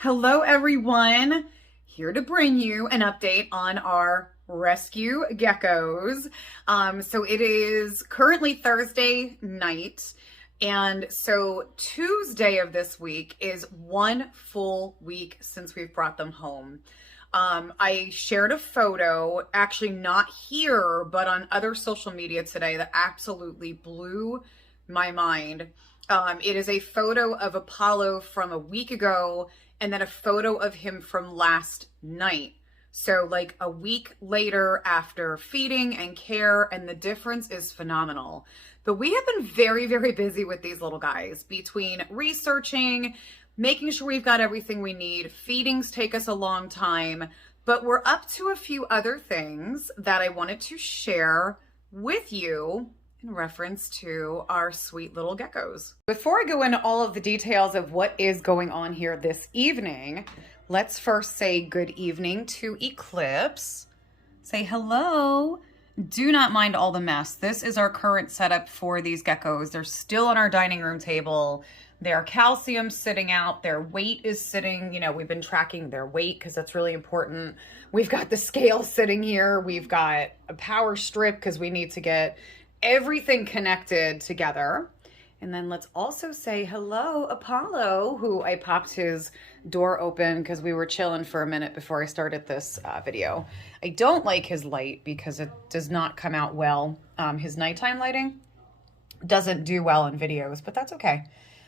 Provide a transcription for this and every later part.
Hello everyone, here to bring you an update on our rescue geckos. So it is currently Thursday night, and so Tuesday of this week is 1 full week since we've brought them home. I shared a photo, actually not here, but on other social media today that absolutely blew my mind. It is a photo of Apollo from a week ago and then a photo of him from last night. So like a week later after feeding and care, and the difference is phenomenal. But we have been very, very busy with these little guys between researching, making sure we've got everything we need. Feedings take us a long time, but we're up to a few other things that I wanted to share with you in reference to our sweet little geckos. Before I go into all of the details of what is going on here this evening, let's first say good evening to Eclipse. Say hello. Do not mind all the mess. This is our current setup for these geckos. They're still on our dining room table. Their calcium sitting out, their weight is sitting, we've been tracking their weight because that's really important. We've got the scale sitting here. We've got a power strip because we need to get everything connected together. And then let's also say hello, Apollo, who I popped his door open because we were chilling for a minute before I started this video. I don't like his light because it does not come out well. His nighttime lighting doesn't do well in videos, but that's okay.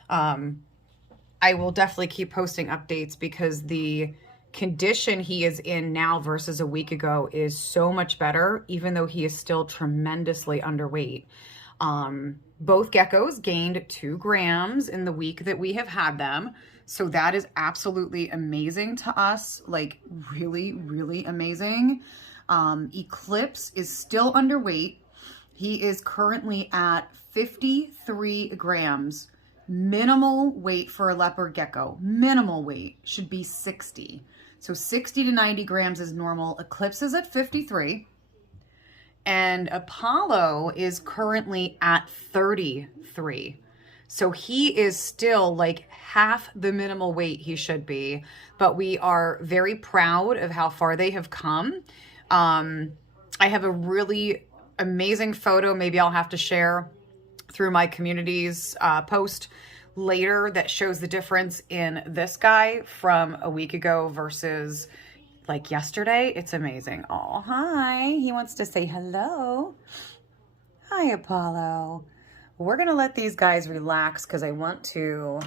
I will definitely keep posting updates because the condition he is in now versus a week ago is so much better, even though he is still tremendously underweight. Both geckos gained 2 grams in the week that we have had them. So that is absolutely amazing to us, like really, really amazing. Eclipse is still underweight. He is currently at 53 grams. Minimal weight for a leopard gecko, minimal weight should be 60. So 60 to 90 grams is normal. Eclipse is at 53. And Apollo is currently at 33. So he is still like half the minimal weight he should be. But we are very proud of how far they have come. I have a really amazing photo. Maybe I'll have to share through my community's post later that shows the difference in this guy from a week ago versus like yesterday. It's amazing. Oh, hi. He wants to say hello. Hi, Apollo. We're going to let these guys relax because I want to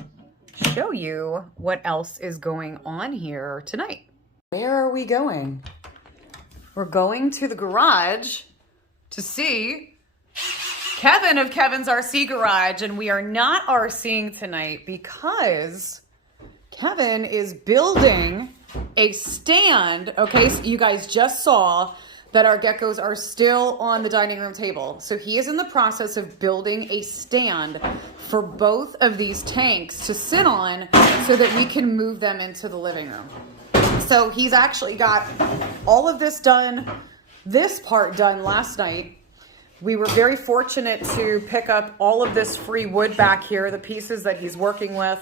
show you what else is going on here tonight. Where are we going? We're going to the garage to see Kevin of Kevin's RC Garage, and we are not RCing tonight because Kevin is building a stand. Okay, so you guys just saw that our geckos are still on the dining room table. So he is in the process of building a stand for both of these tanks to sit on so that we can move them into the living room. So he's actually got all of this done, this part done last night. We were very fortunate to pick up all of this free wood back here, the pieces that he's working with.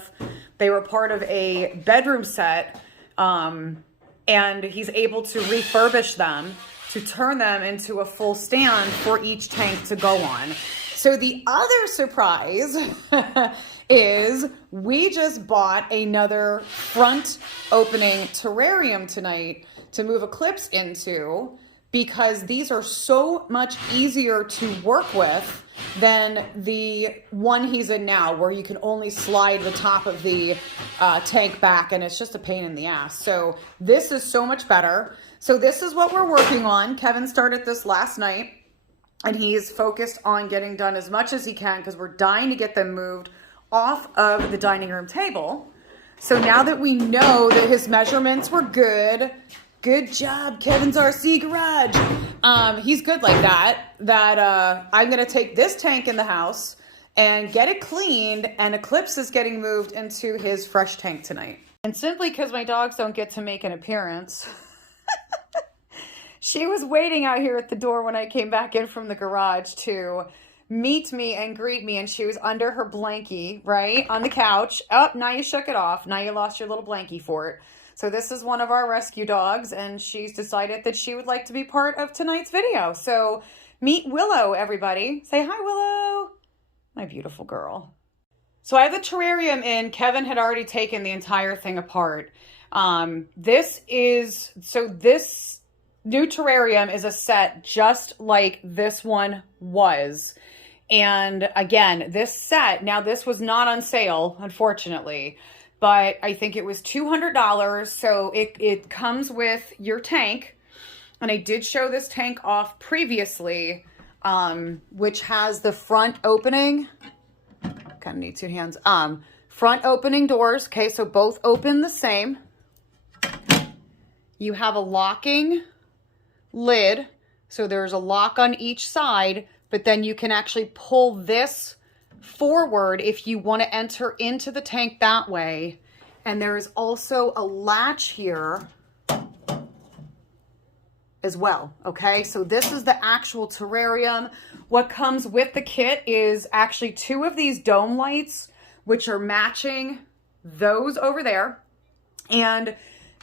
They were part of a bedroom set, and he's able to refurbish them to turn them into a full stand for each tank to go on. So the other surprise is we just bought another front opening terrarium tonight to move Eclipse into, because these are so much easier to work with than the one he's in now, where you can only slide the top of the tank back and it's just a pain in the ass. So this is so much better. So this is what we're working on. Kevin started this last night and he's focused on getting done as much as he can because we're dying to get them moved off of the dining room table. So now that we know that his measurements were good, good job, Kevin's RC Garage. He's good like that, I'm going to take this tank in the house and get it cleaned, and Eclipse is getting moved into his fresh tank tonight. And simply because my dogs don't get to make an appearance, she was waiting out here at the door when I came back in from the garage to meet me and greet me, and she was under her blankie, right, on the couch. Oh, now you shook it off. Now you lost your little blankie for it. So this is one of our rescue dogs, and she's decided that she would like to be part of tonight's video. So meet Willow, everybody. Say hi, Willow. My beautiful girl. So I have the terrarium in. Kevin had already taken the entire thing apart. This new terrarium is a set just like this one was. And again, this set, now this was not on sale, unfortunately, but I think it was $200. So it comes with your tank. And I did show this tank off previously, which has the front opening. Kind of need two hands. Front opening doors. Okay, so both open the same. You have a locking lid. So there's a lock on each side, but then you can actually pull this forward if you want to enter into the tank that way. And there is also a latch here as well. Okay, so this is the actual terrarium. What comes with the kit is actually 2 of these dome lights, which are matching those over there. And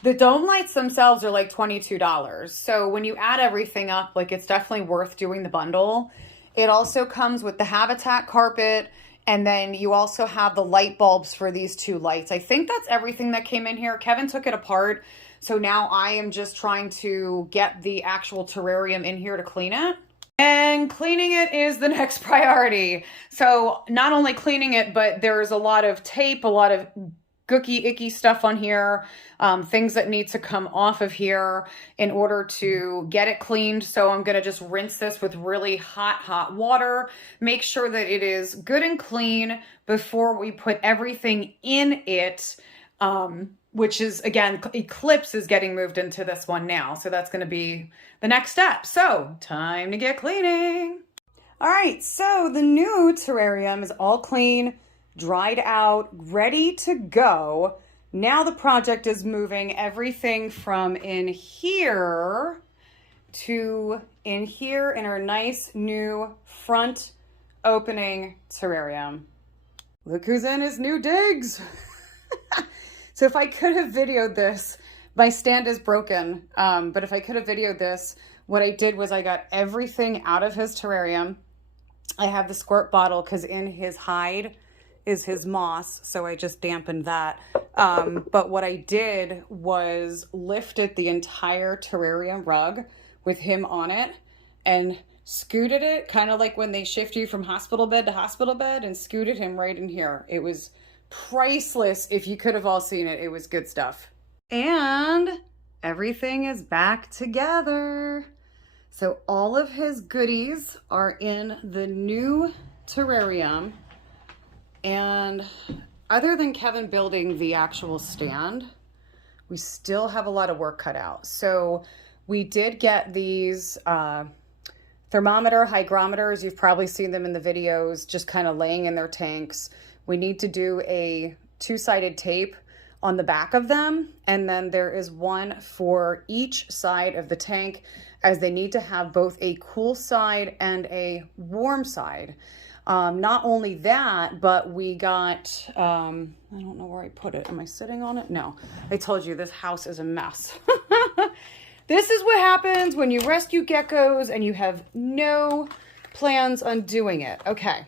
the dome lights themselves are like $22. So when you add everything up, like, it's definitely worth doing the bundle. It also comes with the habitat carpet, and then you also have the light bulbs for these 2 lights. I think that's everything that came in here. Kevin took it apart. So now I am just trying to get the actual terrarium in here to clean it. And cleaning it is the next priority. So not only cleaning it, but there's a lot of tape, a lot of gooky, icky stuff on here, things that need to come off of here in order to get it cleaned. So I'm gonna just rinse this with really hot water, make sure that it is good and clean before we put everything in it, which is, again, Eclipse is getting moved into this one now. So that's gonna be the next step. So time to get cleaning. All right, so the new terrarium is all clean, dried out, ready to go. Now the project is moving everything from in here to in here in our nice new front opening terrarium. Look who's in his new digs. So if I could have videoed this, my stand is broken, but if I could have videoed this, what I did was I got everything out of his terrarium. I have the squirt bottle because in his hide is his moss, so I just dampened that. But what I did was lifted the entire terrarium rug with him on it and scooted it, kind of like when they shift you from hospital bed to hospital bed, and scooted him right in here. It was priceless. If you could have all seen it, it was good stuff. And everything is back together. So all of his goodies are in the new terrarium. And other than Kevin building the actual stand, we still have a lot of work cut out. So we did get these thermometer hygrometers. You've probably seen them in the videos, just kind of laying in their tanks. We need to do a 2-sided tape on the back of them. And then there is one for each side of the tank, as they need to have both a cool side and a warm side. Not only that, but we got, I don't know where I put it. Am I sitting on it? No, I told you this house is a mess. This is what happens when you rescue geckos and you have no plans on doing it. Okay.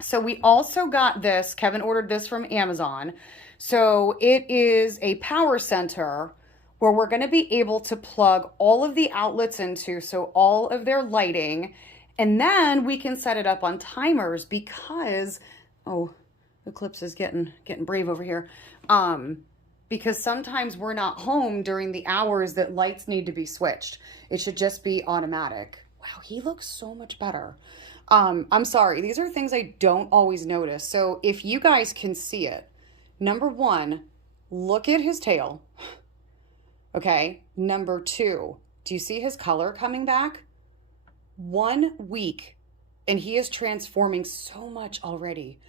So we also got this, Kevin ordered this from Amazon. So it is a power center where we're going to be able to plug all of the outlets into, so all of their lighting. And then we can set it up on timers because, oh, Eclipse is getting brave over here. Because sometimes we're not home during the hours that lights need to be switched. It should just be automatic. Wow, he looks so much better. I'm sorry, these are things I don't always notice. So if you guys can see it, number 1, look at his tail. Okay, number 2, do you see his color coming back? 1 week and he is transforming so much already.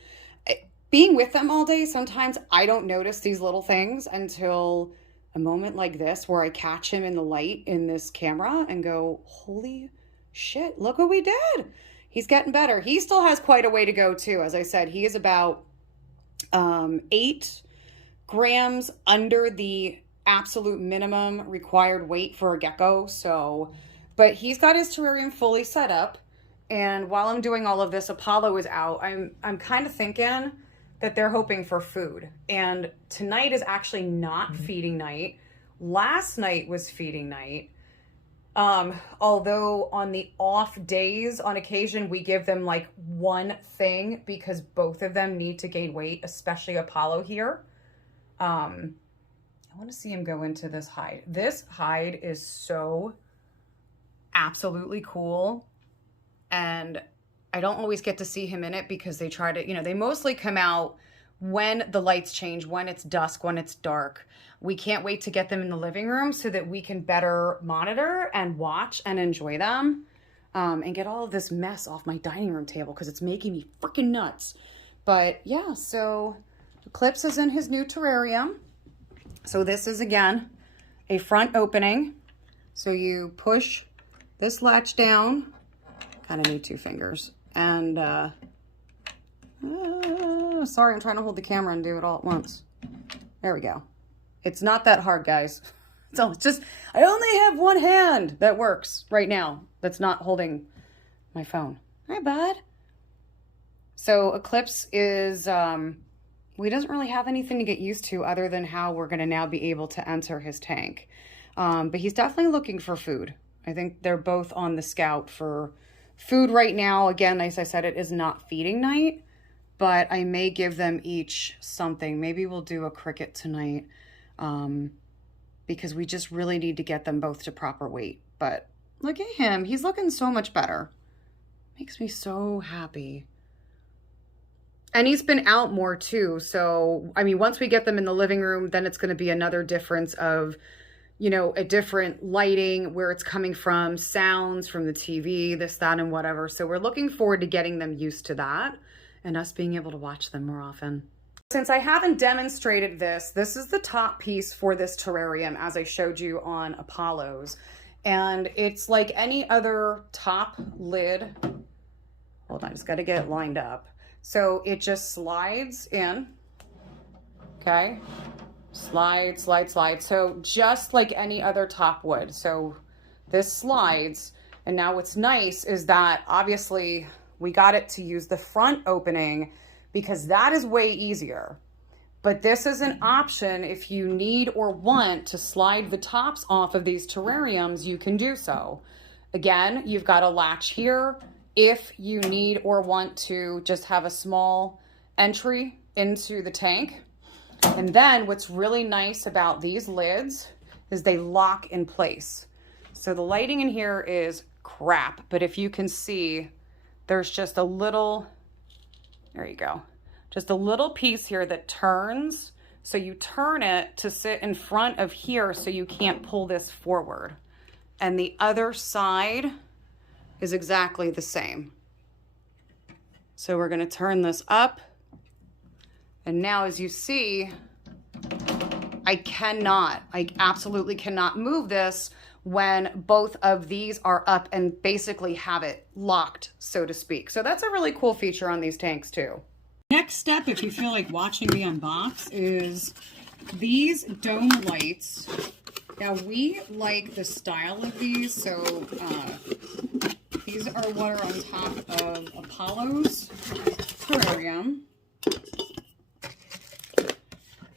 Being with them all day, sometimes I don't notice these little things until a moment like this where I catch him in the light in this camera and go, holy shit, look what we did. he's getting better. He still has quite a way to go too. As I said, he is about 8 grams under the absolute minimum required weight for a gecko. So, but he's got his terrarium fully set up. And while I'm doing all of this, Apollo is out. I'm kind of thinking that they're hoping for food. And tonight is actually not feeding night. Last night was feeding night. Although on the off days, on occasion, we give them like one thing because both of them need to gain weight, especially Apollo here. I want to see him go into this hide. This hide is so absolutely cool. And I don't always get to see him in it because they try to, you know, they mostly come out when the lights change, when it's dusk, when it's dark. We can't wait to get them in the living room so that we can better monitor and watch and enjoy them, and get all of this mess off my dining room table because it's making me freaking nuts. But yeah, so Eclipse is in his new terrarium. So this is, again, a front opening. So you push this latch down. Kind of need 2 fingers. And, sorry, I'm trying to hold the camera and do it all at once. There we go. It's not that hard, guys. So it's just, I only have one hand that works right now that's not holding my phone. Hi, bud. So Eclipse is, he doesn't really have anything to get used to other than how we're going to now be able to enter his tank. But he's definitely looking for food. I think they're both on the scout for food right now. Again, as I said, it is not feeding night, but I may give them each something. Maybe we'll do a cricket tonight, because we just really need to get them both to proper weight. But look at him. He's looking so much better. Makes me so happy. And he's been out more too. So, I mean, once we get them in the living room, then it's going to be another difference of, you know, a different lighting, where it's coming from, sounds from the TV, this, that, and whatever. So we're looking forward to getting them used to that and us being able to watch them more often. Since I haven't demonstrated this, this is the top piece for this terrarium, as I showed you on Apollo's. And it's like any other top lid. Hold on, I just got to get it lined up. So it just slides in, okay? Slide, slide, slide. So just like any other top would. So this slides. And now what's nice is that obviously we got it to use the front opening because that is way easier. But this is an option if you need or want to slide the tops off of these terrariums, you can do so. Again, you've got a latch here if you need or want to just have a small entry into the tank. And then what's really nice about these lids is they lock in place. So the lighting in here is crap, but if you can see, there's just a little, there you go, just a little piece here that turns. So you turn it to sit in front of here so you can't pull this forward. And the other side is exactly the same. So we're going to turn this up. And now, as you see, I absolutely cannot move this when both of these are up and basically have it locked, so to speak. So that's a really cool feature on these tanks too. Next step, if you feel like watching me unbox, is these dome lights. Now we like the style of these, so these are what are on top of Apollo's terrarium.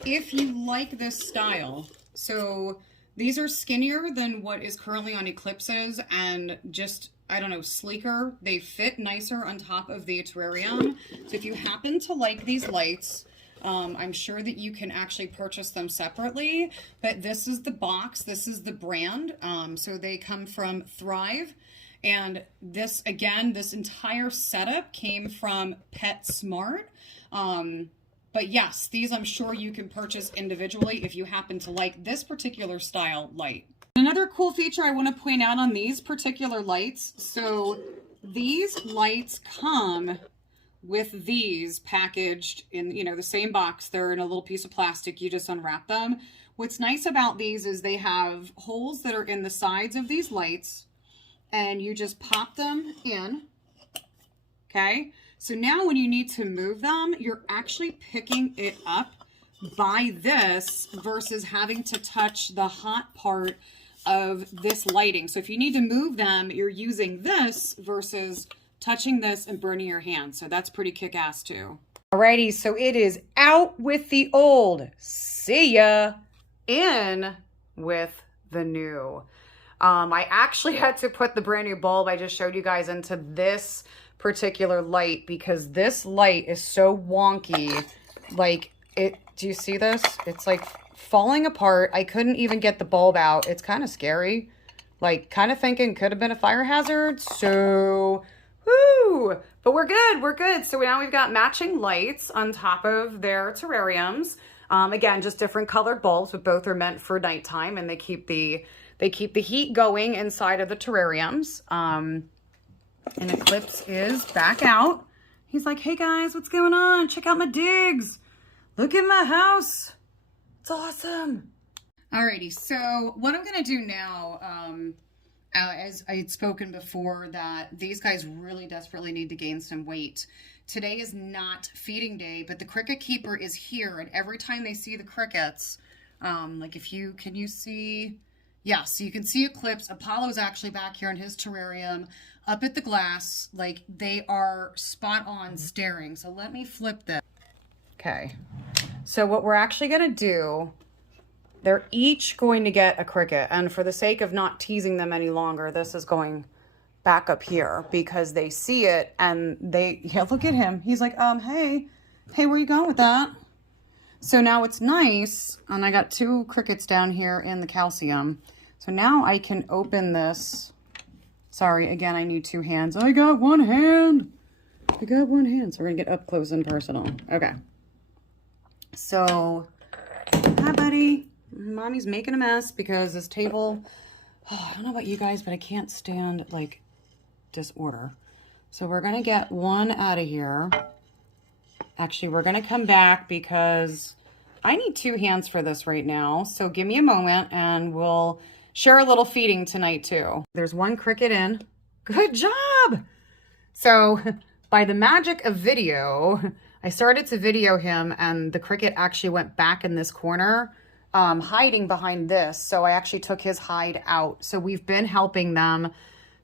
If you like this style, so these are skinnier than what is currently on Eclipses and just, I don't know, sleeker. They fit nicer on top of the terrarium. So if you happen to like these lights, I'm sure that you can actually purchase them separately, but this is the box, this is the brand. So they come from Thrive. And this, again, this entire setup came from PetSmart. But yes, these I'm sure you can purchase individually if you happen to like this particular style light. Another cool feature I want to point out on these particular lights, so these lights come with these packaged in, you know, the same box. They're in a little piece of plastic. You just unwrap them. What's nice about these is they have holes that are in the sides of these lights, and you just pop them in, Okay, so now when you need to move them, you're actually picking it up by this versus having to touch the hot part of this lighting. So if you need to move them, you're using this versus touching this and burning your hand. So that's pretty kick-ass too. Alrighty, so it is out with the old. See ya. In with the new. I actually had to put the brand new bulb I just showed you guys into this particular light because this light is so wonky. Like it, do you see this? It's like falling apart. I couldn't even get the bulb out. It's kind of scary. Like kind of thinking could have been a fire hazard. So, whoo, but we're good. We're good. So now we've got matching lights on top of their terrariums. Again, just different colored bulbs, but both are meant for nighttime and they keep the heat going inside of the terrariums. And Eclipse is back out. He's like, hey guys, what's going on? Check out my digs. Look at my house. It's awesome. Alrighty, so what I'm gonna do now, as I had spoken before, that these guys really desperately need to gain some weight. Today is not feeding day, but the cricket keeper is here, and every time they see the crickets, like can you see? Yeah, so you can see Eclipse. Apollo's actually back here in his terrarium, up at the glass. Like, they are spot on staring. So let me flip this. Okay, so what we're actually gonna do, they're each going to get a cricket. And for the sake of not teasing them any longer, this is going back up here because they see it and yeah, look at him. He's like, hey, where you going with that? So now it's nice, and I got 2 crickets down here in the calcium. So now I can open this. Sorry, again, I need 2 hands. I got 1 hand. I got 1 hand. So we're gonna get up close and personal. Okay. So, hi, buddy. Mommy's making a mess because this table, I don't know about you guys, but I can't stand, like, disorder. So we're gonna get 1 out of here. Actually, we're going to come back because I need 2 hands for this right now. So give me a moment and we'll share a little feeding tonight too. There's 1 cricket in. Good job. So by the magic of video, I started to video him and the cricket actually went back in this corner, hiding behind this. So I actually took his hide out. So we've been helping them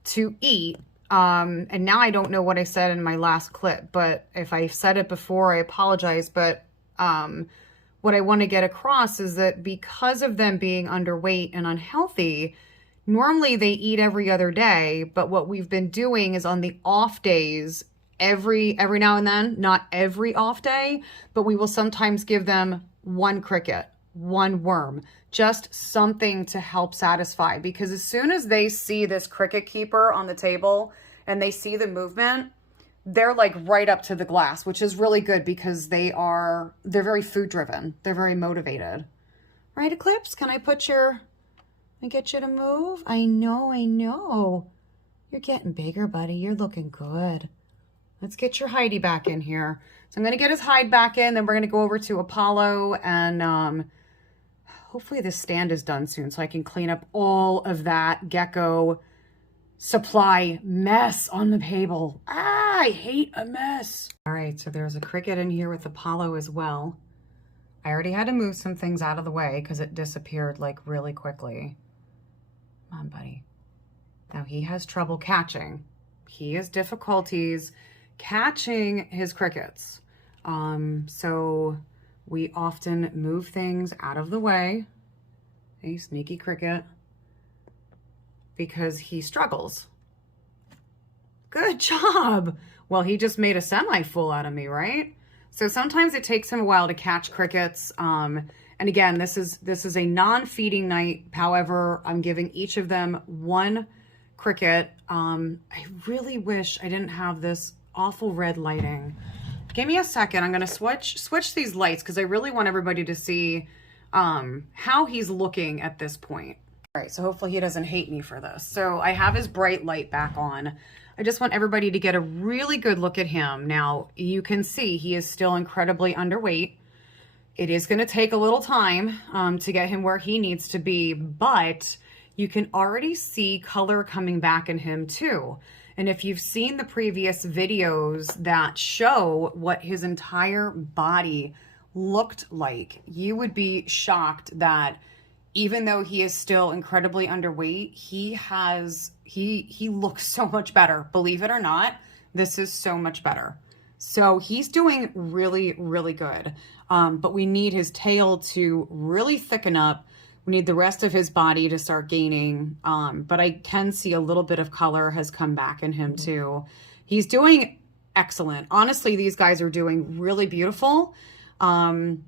to eat. And now I don't know what I said in my last clip, but if I said it before, I apologize. But what I want to get across is that because of them being underweight and unhealthy, normally they eat every other day. But what we've been doing is on the off days, every now and then, not every off day, but we will sometimes give them 1 cricket, 1 worm, just something to help satisfy. Because as soon as they see this cricket keeper on the table and they see the movement, they're like right up to the glass, which is really good because they're very food driven. They're very motivated. Right, Eclipse? Can I get you to move? I know. You're getting bigger, buddy. You're looking good. Let's get your hidey back in here. So I'm going to get his hide back in, then we're going to go over to Apollo and hopefully this stand is done soon so I can clean up all of that gecko supply mess on the table. I hate a mess. All right, so there's a cricket in here with Apollo as well. I already had to move some things out of the way because it disappeared like really quickly. Come on, buddy. Now he has trouble catching. He has difficulties catching his crickets. So we often move things out of the way. Hey, sneaky cricket. Because he struggles. Good job. Well, he just made a semi-fool out of me, right? So sometimes it takes him a while to catch crickets. And again, this is a non-feeding night. However, I'm giving each of them 1 cricket. I really wish I didn't have this awful red lighting. Give me a second. I'm going to switch these lights because I really want everybody to see how he's looking at this point. All right, so hopefully he doesn't hate me for this. So I have his bright light back on. I just want everybody to get a really good look at him. Now, you can see he is still incredibly underweight. It is going to take a little time to get him where he needs to be, but you can already see color coming back in him too. And if you've seen the previous videos that show what his entire body looked like, you would be shocked that even though he is still incredibly underweight, he looks so much better. Believe it or not, this is so much better. So he's doing really, really good. But we need his tail to really thicken up. We need the rest of his body to start gaining. But I can see a little bit of color has come back in him too. He's doing excellent. Honestly, these guys are doing really beautiful. And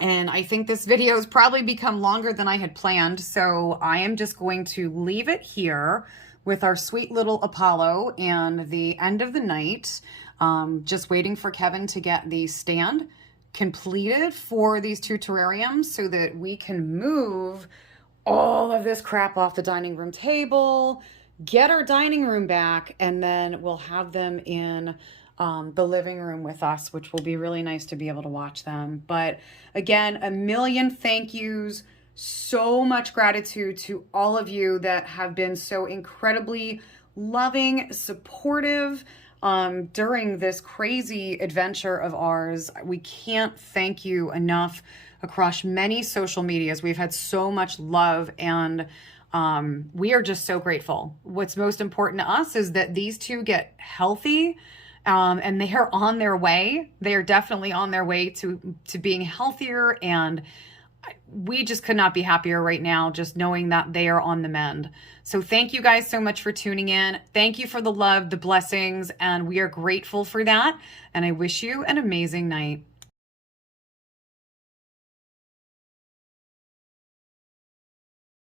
I think this video has probably become longer than I had planned. So I am just going to leave it here with our sweet little Apollo and the end of the night. Just waiting for Kevin to get the stand completed for these 2 terrariums so that we can move all of this crap off the dining room table, get our dining room back, and then we'll have them in the living room with us, which will be really nice to be able to watch them. But again, a million thank yous. So much gratitude to all of you that have been so incredibly loving, supportive during this crazy adventure of ours. We can't thank you enough across many social medias. We've had so much love, and we are just so grateful. What's most important to us is that these 2 get healthy, and they are on their way. They are definitely on their way to being healthier, and we just could not be happier right now just knowing that they are on the mend. So thank you guys so much for tuning in. Thank you for the love, the blessings, and we are grateful for that. And I wish you an amazing night.